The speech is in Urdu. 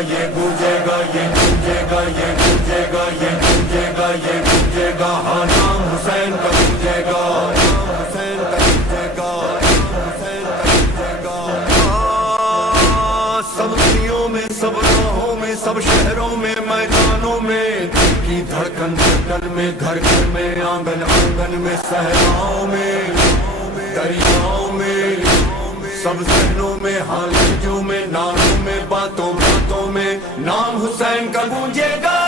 یہ گونجے گا یہ گونجے گا یہ گونجے گا یہ گونجے گا یہ گونجے گا ہاں نام حسین کا گونجے گا حسین کا گونجے گا حسین کا گونجے گا سب دنوں میں سب راہوں میں سب شہروں میں میدانوں میں کی دھڑکن دھڑکن میں گھر گھر میں آنگن آنگن میں صحراؤں میں دریاؤں میں سب ذہنوں میں حالجوں میں ناموں میں باتوں باتوں میں نام حسین کا گونجے گا